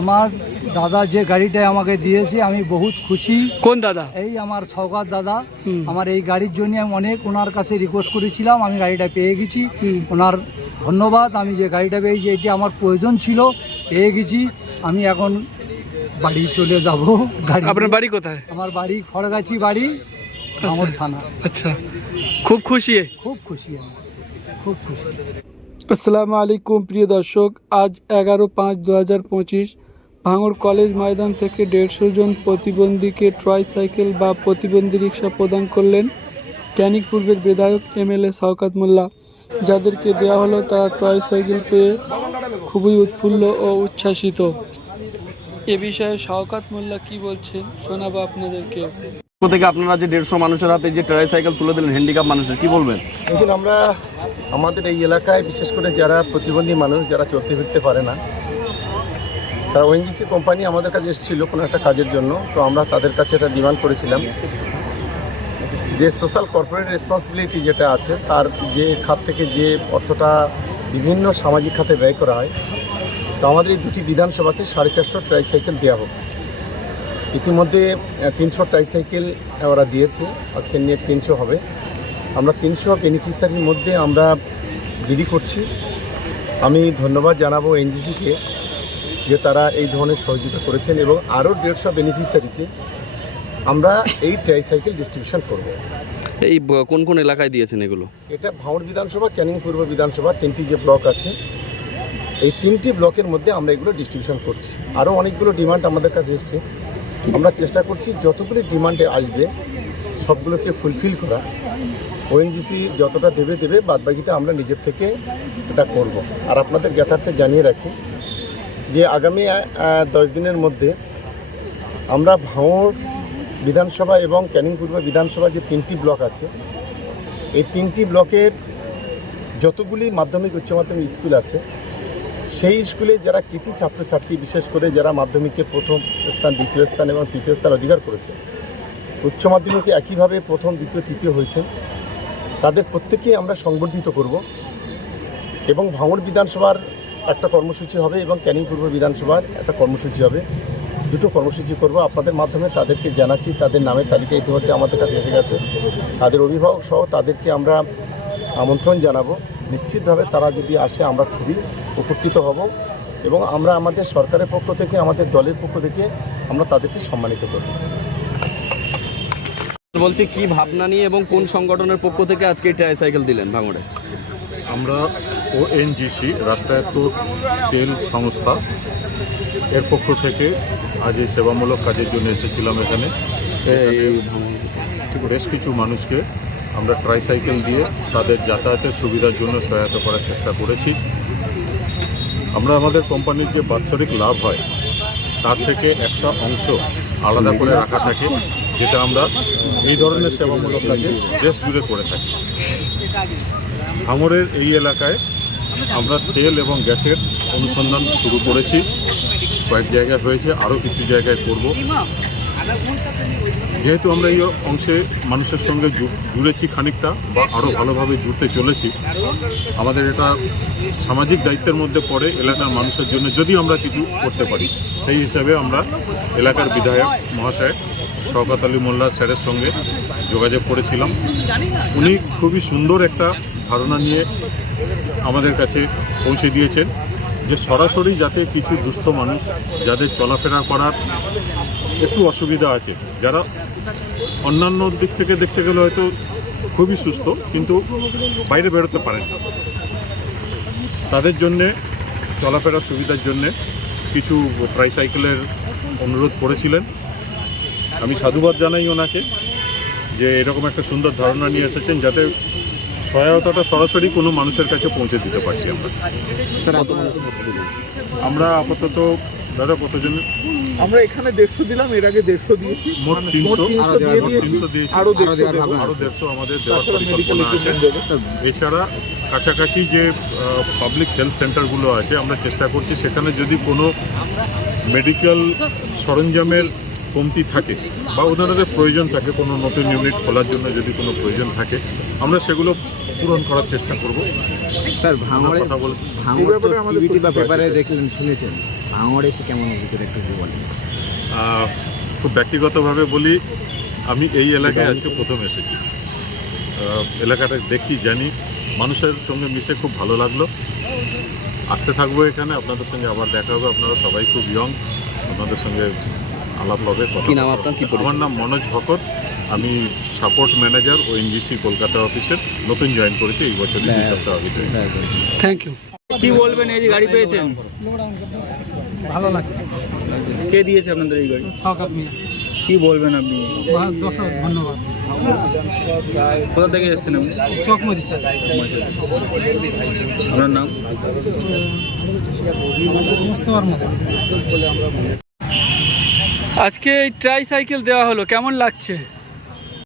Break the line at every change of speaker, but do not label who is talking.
আমার দাদা যে গাড়িটা আমাকে দিয়েছে আমি বহুত খুশি।
কোন দাদা?
এই আমার সৌগাত দাদা। আমার এই গাড়ির জন্য আমি অনেক ওনার কাছে রিকোয়েস্ট করেছিলাম আমি গাড়িটা পেয়ে গেছি। ওনার ধন্যবাদ আমি যে গাড়িটা পেয়েছি এটি আমার প্রয়োজন ছিল পেয়ে গেছি। আমি এখন বাড়ি চলে যাব। গাড়ি
আপনার বাড়ি কোথায়?
আমার বাড়ি খড়গাছি বাড়ি আমার থানা।
আচ্ছা। খুব খুশি
খুব খুশি খুব খুশি।
আসসালামু আলাইকুম প্রিয় দর্শক আজ এগারো পাঁচ দু হাজার পঁচিশ ভাঙড় কলেজ ময়দান থেকে দেড়শো জন প্রতিবন্ধীকে ট্রাই সাইকেল বা প্রতিবন্ধী রিক্সা প্রদান করলেন ক্যানিক পূর্বের বিধায়ক এমএলএ শওকাত মোল্লা। যাদেরকে দেওয়া হলো তারা ট্রাই সাইকেল পেয়ে খুবই উৎফুল্ল ও উচ্ছ্বাসিত। এ বিষয়ে শওকাত মোল্লা কি বলছেন শোনাবো আপনাদেরকে।
থেকে আপনারা যে দেড়শো মানুষের হাতে যে ট্রাই সাইকেল তুলে দিলেন হ্যান্ডিক্যাপ মানুষের কি বলবেন?
দেখুন আমরা আমাদের এই এলাকায় বিশেষ করে যারা প্রতিবন্ধী মানুষ যারা চলতে ফিরতে পারে না তারা ওএনজিসি কোম্পানি আমাদের কাছে এসেছিল কোনো একটা কাজের জন্য, তো আমরা তাদের কাছে এটা ডিমান্ড করেছিলাম। যে সোশ্যাল কর্পোরেট রেসপন্সিবিলিটি যেটা আছে, তার যে খাত থেকে যে অর্থটা বিভিন্ন সামাজিক খাতে ব্যয় করা হয়, তো আমাদের এই দুটি বিধানসভাতে সাড়ে চারশো ট্রাইসাইকেল দেওয়া হোক। ইতিমধ্যে তিনশো ট্রাইসাইকেল ওরা দিয়েছে, আজকে নিয়ে তিনশো হবে। আমরা তিনশো বেনিফিশিয়ারির মধ্যে আমরা বিলি করছি। আমি ধন্যবাদ জানাব এনজিসিকে যে তারা এই ধরনের সহযোগিতা করেছেন এবং আরও দেড়শো বেনিফিশিয়ারিকে আমরা এই ট্রাইসাইকেল ডিস্ট্রিবিউশন করব।
এই কোন কোন এলাকায় দিয়েছেন এগুলো?
এটা ভাঙড় বিধানসভা ক্যানিং পূর্ব বিধানসভা তিনটি যে ব্লক আছে এই তিনটি ব্লকের মধ্যে আমরা এগুলো ডিস্ট্রিবিউশন করছি। আরও অনেকগুলো ডিমান্ড আমাদের কাছে এসছে। আমরা চেষ্টা করছি যতগুলি ডিমান্ডে আসবে সবগুলোকে ফুলফিল করা। ওএনজিসি যতটা দেবে দেবে বাদবাকিটা আমরা নিজের থেকে এটা করব। আর আপনাদের জ্ঞাতার্থে জানিয়ে রাখি যে আগামী দশ দিনের মধ্যে আমরা ভাঙড় বিধানসভা এবং ক্যানিং পূর্ব বিধানসভা যে তিনটি ব্লক আছে, এই তিনটি ব্লকের যতগুলি মাধ্যমিক উচ্চ মাধ্যমিক স্কুল আছে, সেই স্কুলে যারা কৃতি ছাত্রছাত্রী, বিশেষ করে যারা মাধ্যমিকে প্রথম স্থান, দ্বিতীয় স্থান এবং তৃতীয় স্থান অধিকার করেছে, উচ্চ মাধ্যমিকে একইভাবে প্রথম, দ্বিতীয়, তৃতীয় হয়েছে, তাদের প্রত্যেকেই আমরা সংবর্ধিত করব এবং ভাঙড় বিধানসভার একটা কর্মসূচি হবে এবং ক্যানিং পূর্ব বিধানসভার একটা কর্মসূচি হবে। দুটো কর্মসূচি করব। আপনাদের মাধ্যমে তাদেরকে জানাচ্ছি, তাদের নামের তালিকা ইতিমধ্যে আমাদের কাছে এসে গেছে। তাদের অভিভাবক সহ তাদেরকে আমরা আমন্ত্রণ জানাব। নিশ্চিতভাবে তারা যদি আসে, আমরা খুবই উপকৃত হব এবং আমরা আমাদের সরকারের পক্ষ থেকে, আমাদের দলের পক্ষ থেকে আমরা তাদেরকে সম্মানিত করব।
বলছি, কি ভাবনা নিয়ে এবং কোন সংগঠনের পক্ষ থেকে আজকে এই ট্রাই সাইকেল দিলেন ভাঙড়ে?
আমরা ওএনজিসি রাষ্ট্রায়ত্ত তেল সংস্থা, এর পক্ষ থেকে আজ এই সেবামূলক কাজের জন্য এসেছিলাম এখানে। বেশ কিছু মানুষকে আমরা ট্রাইসাইকেল দিয়ে তাদের যাতায়াতের সুবিধার জন্য সহায়তা করার চেষ্টা করেছি। আমরা আমাদের কোম্পানির যে বাৎসরিক লাভ হয়, তার থেকে একটা অংশ আলাদা করে রাখা থাকে, যেটা আমরা এই ধরনের সেবামূলক কাজে দেশ জুড়ে করে থাকি। ভাঙড়ের এই এলাকায় আমরা তেল এবং গ্যাসের অনুসন্ধান শুরু করেছি। কয়েক জায়গায় হয়েছে, আরও কিছু জায়গায় করব। যেহেতু আমরা এই অংশে মানুষের সঙ্গে জুড়েছি খানিকটা বা আরও ভালোভাবে জুড়তে চলেছি, আমাদের এটা সামাজিক দায়িত্বের মধ্যে পড়ে এলাকার মানুষের জন্য যদি আমরা কিছু করতে পারি। সেই হিসাবে আমরা এলাকার বিধায়ক মহাশয় শওকাত আলী মোল্লা স্যারের সঙ্গে যোগাযোগ করেছিলাম। উনি খুবই সুন্দর একটা ধারণা নিয়ে আমাদের কাছে পৌঁছে দিয়েছেন যে সরাসরি যাতে কিছু দুস্থ মানুষ যাদের চলাফেরা করার একটু অসুবিধা আছে, যারা অন্যান্য দিক থেকে দেখতে গেলে হয়তো খুবই সুস্থ, কিন্তু বাইরে বেরোতে পারেন তাদের জন্যে, চলাফেরার সুবিধার জন্যে কিছু ট্রাইসাইকেলের অনুরোধ করেছিলেন। আমি সাধুবাদ জানাই ওনাকে যে এরকম একটা সুন্দর ধারণা নিয়ে এসেছেন যাতে সহায়তাটা সরাসরি কোনো মানুষের কাছে পৌঁছে দিতে পারছি আমরা। আমরা আপাতত দাদা কতজন?
আমরা এখানে দেড়শো দিলাম এর আগে দেড়শো দিয়েছি।
মোট তিনশো।
তিনশো দিয়েছি আরও দেড়শো
আরও দেড়শো আমাদের দেওয়ার পরিকল্পনা আছে। এছাড়া কাছাকাছি যে পাবলিক হেলথ সেন্টারগুলো আছে আমরা চেষ্টা করছি সেখানে যদি কোনো মেডিকেল সরঞ্জামের কমতি থাকে বা ওনাদের প্রয়োজন থাকে কোনো নতুন ইউনিট খোলার জন্য যদি কোনো প্রয়োজন থাকে আমরা সেগুলো পূরণ করার চেষ্টা করব।
স্যার ভাঙড়ে
কথা বলে
ভাঙড় তো
আমাদের
টিভিতে বা পেপারে দেখলেন শুনেছেন। ভাঙড়ে এসে কেমন অভিজ্ঞতা একটু বলেন।
খুব ব্যক্তিগতভাবে বলি আমি এই এলাকায় আজকে প্রথম এসেছি। এলাকাটা দেখি জানি। মানুষের সঙ্গে মিশে খুব ভালো লাগল। আসতে থাকব এখানে। আপনাদের সঙ্গে আবার দেখা হবে। আপনারা সবাই খুব ইয়ং আপনাদের সঙ্গে আলাপ হবে
কি নাম আপনার? কি?
আমার নাম মনোজ ভকত। আমি সাপোর্ট ম্যানেজার ও এনজিসি কলকাতা অফিসের নতুন জয়েন করেছি এই বছর দুই সপ্তাহ আগে
থ্যাংক ইউ
কি বলবেন এই যে গাড়ি পেয়েছেন?
ভালো লাগছে।
কে দিয়েছে আপনাদের এই গাড়ি?
শখ আপনি।
কি বলবেন আপনি?
ধন্যবাদ।
কোথা থেকে এসেছেন আপনি?
চকমরি স্যার।
আপনার নাম?
মুস্তফার মতো।
আজকে এই ট্রাই সাইকেল দেওয়া হলো কেমন লাগছে?